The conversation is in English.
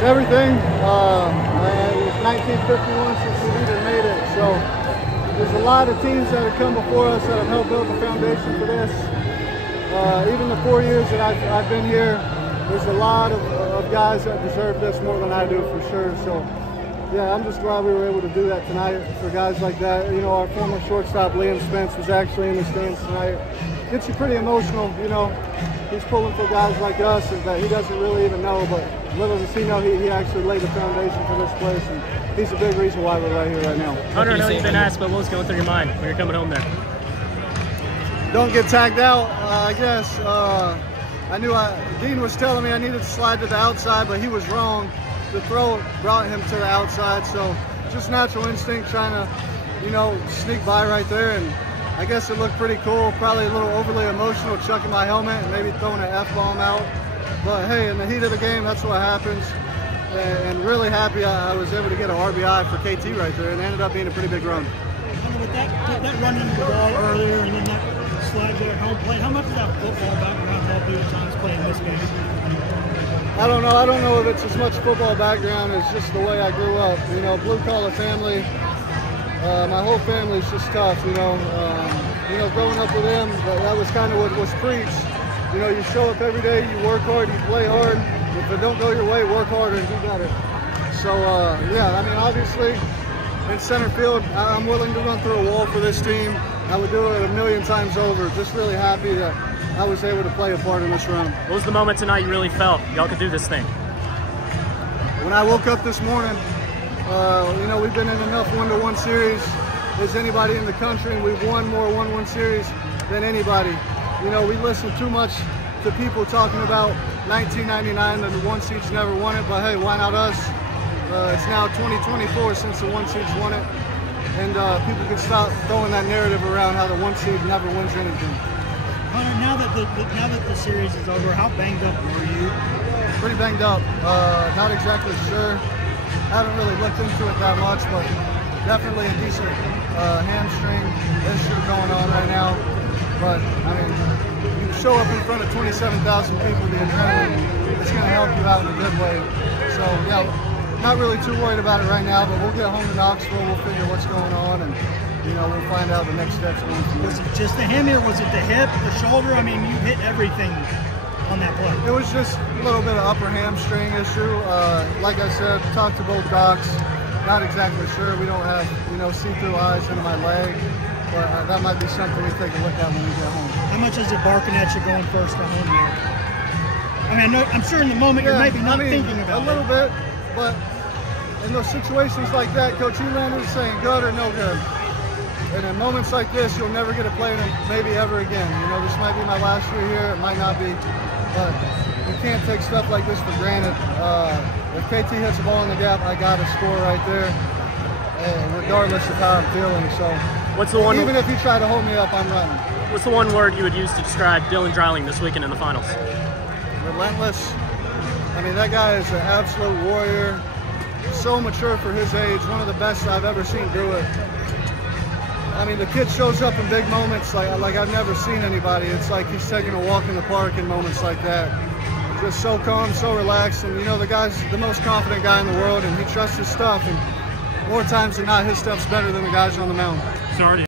It's everything. It was 1951 since we even made it. So there's a lot of teams that have come before us that have helped build the foundation for this. Even the 4 years that I've been here, there's a lot of guys that deserve this more than I do for sure. So yeah, I'm just glad we were able to do that tonight for guys like that. You know, our former shortstop Liam Spence was actually in the stands tonight. Gets you pretty emotional, you know. He's pulling for guys like us that he doesn't really even know, but little does he know he actually laid the foundation for this place, and he's a big reason why we're right here right now. Hunter, I know you've been asked, but what was going through your mind when you're coming home there? Don't get tagged out, I guess. I knew Dean was telling me I needed to slide to the outside, but he was wrong. The throw brought him to the outside, so just natural instinct trying to, you know, sneak by right there, and I guess it looked pretty cool. Probably a little overly emotional, chucking my helmet and maybe throwing an F-bomb out. But hey, in the heat of the game, that's what happens. And really happy I was able to get an RBI for KT right there, and it ended up being a pretty big run. With that run into the ball earlier and then that slide there at home plate, how much of that football background helped you at times playing this game? I don't know. I don't know if it's as much football background as just the way I grew up. You know, blue-collar family. My whole family's just tough, you know. Growing up with them, that was kind of what was preached. You know, you show up every day, you work hard, you play hard. If it don't go your way, work harder and do better. So, yeah, I mean, obviously, in center field, I'm willing to run through a wall for this team. I would do it 1,000,000 times over. Just really happy that I was able to play a part in this run. What was the moment tonight you really felt y'all could do this thing? When I woke up this morning, you know, we've been in enough 1-to-1 series as anybody in the country, and we've won more 1-1 series than anybody. You know, we listen too much to people talking about 1999 and the 1 seeds never won it, but hey, why not us? It's now 2024 since the 1 seeds won it, and people can stop throwing that narrative around how the 1 seed never wins anything. Hunter, now that the series is over, how banged up were you? Pretty banged up. Not exactly sure. Haven't really looked into it that much, but definitely a decent hamstring issue going on right now. But I mean, you show up in front of 27,000 people, the adrenaline, it's going to help you out in a good way. So yeah, not really too worried about it right now, but we'll get home to Knoxville, we'll figure what's going on, and you know, we'll find out the next steps going from there. Was it just the hem here? Was it the hip, the shoulder? I mean, you hit everything on that play. It was just a little bit of upper hamstring issue. Like I said, talked to both docs. Not exactly sure. We don't have, you know, see-through eyes into my leg, but that might be something we take a look at when we get home. How much is it barking at you going first to home here? I mean, I'm sure in the moment you're maybe not thinking about it. A little bit, but in those situations like that, Coach Elander is saying good or no good. And in moments like this, you'll never get to play in it maybe ever again. You know, this might be my last year here, it might not be, but you can't take stuff like this for granted. If KT hits the ball in the gap, I got to score right there, regardless of how I'm feeling. So what's the one? Even if you try to hold me up, I'm running. What's the one word you would use to describe Dylan Dreiling this weekend in the finals? Relentless. I mean, that guy is an absolute warrior. So mature for his age. One of the best I've ever seen do it. I mean, the kid shows up in big moments like I've never seen anybody. It's like he's taking a walk in the park in moments like that. Just so calm, so relaxed, and you know, the guy's the most confident guy in the world, and he trusts his stuff, and more times than not, his stuff's better than the guys on the mound. Sorry.